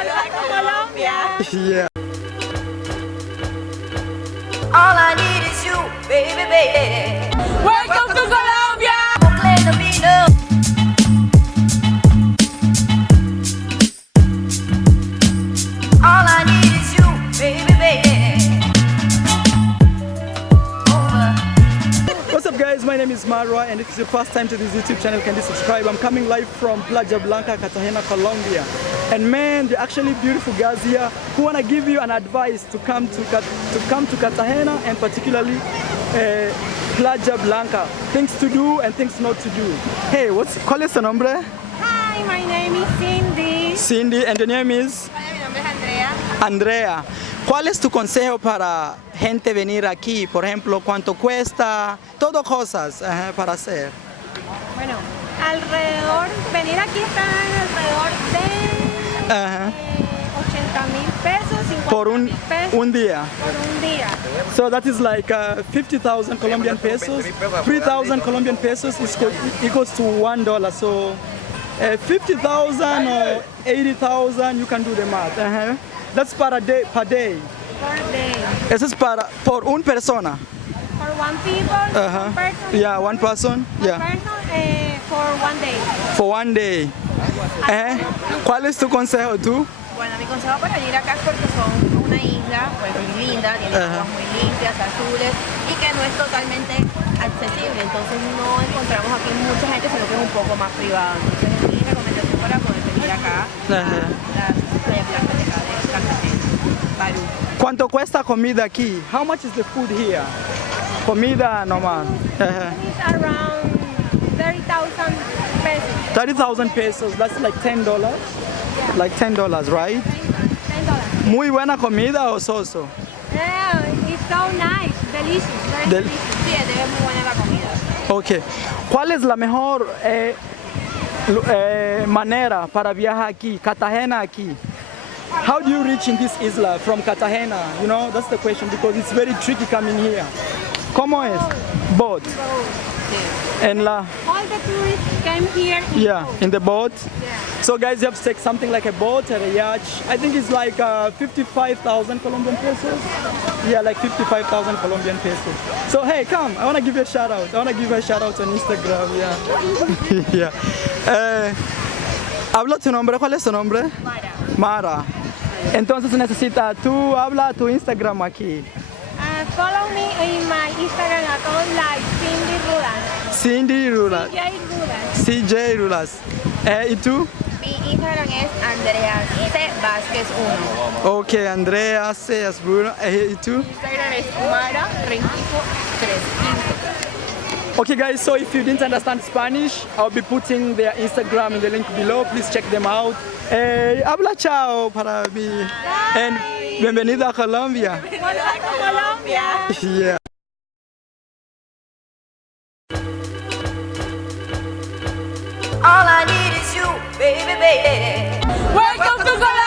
Hola, Colombia. Yeah. All I need is you, baby, baby. Welcome to Colombia. All I need is you, baby, baby. What's up guys, my name is Marwa and if it's your first time to this YouTube channel, can you subscribe? I'm coming live from Playa Blanca Cartagena Colombia. And man, they're actually beautiful guys here who want to give you an advice to come to Cartagena and particularly Playa Blanca. Things to do and things not to do. Hey, ¿cuál es tu nombre? Hi, my name is Cindy. Cindy, and your name is? Hola, mi nombre es Andrea. Andrea. ¿Cuál es tu consejo para gente venir aquí? Por ejemplo, ¿cuánto cuesta? Todo cosas para hacer. Bueno, venir aquí está alrededor de 80,000 pesos, 50,000 pesos. Un día. Por un día. So that is like 50,000 Colombian pesos. 3,000 Colombian pesos equals to $1. So 50,000 or 80,000, you can do the math. That's per day. Per day. Eso es por una persona. For one people, one person. Yeah, one person. Yeah. One person for one day. For one day. ¿Cuál es tu consejo tú? Bueno, mi consejo para venir acá es porque son una isla pues muy linda, tiene aguas muy limpias, azules y que no es totalmente accesible, entonces no encontramos aquí mucha gente, sino que es un poco más privado. Entonces es mi recomendación para poder venir acá a las playas blancas de acá de Cartagena, Perú. ¿Cuánto cuesta comida aquí? How much is the food here? Comida normal. It's around 30,000 pesos. 30,000 pesos, that's like $10. Like $10, right? $10. Muy buena comida o soso? Yeah, it's so nice, delicious, very delicious. Sí, es muy buena la comida. Ok. ¿Cuál es la mejor manera para viajar aquí, Cartagena aquí? How do you reach in this isla from Cartagena? You know, that's the question because it's very tricky coming here. ¿Cómo es? Boat. En la... All the tourists came here in boat. In the boat. Yeah. So guys, you have to take something like a boat or a yacht. I think it's like 55,000 Colombian pesos. Yeah, like 55,000 Colombian pesos. So hey, come, I want to give you a shout out. I want to give you a shout out on Instagram, yeah. Yeah. ¿Habla tu nombre? ¿Cuál es tu nombre? Mara. Mara. Entonces habla tu Instagram aquí. Follow me in my Instagram account like Cindy Rulas. CJ Rulas. ¿Y tú? Mi Instagram es Andrea C. Vázquez 1. Ok, Andrea C. Bruno. ¿Y tú? Mi Instagram es Mara Rengifo 3. Okay guys, so if you didn't understand Spanish, I'll be putting their Instagram in the link below. Please check them out. Habla chao para mí. And bienvenido a Colombia. Hola, Colombia. Yeah. All I need is you, baby, baby. Welcome to Colombia.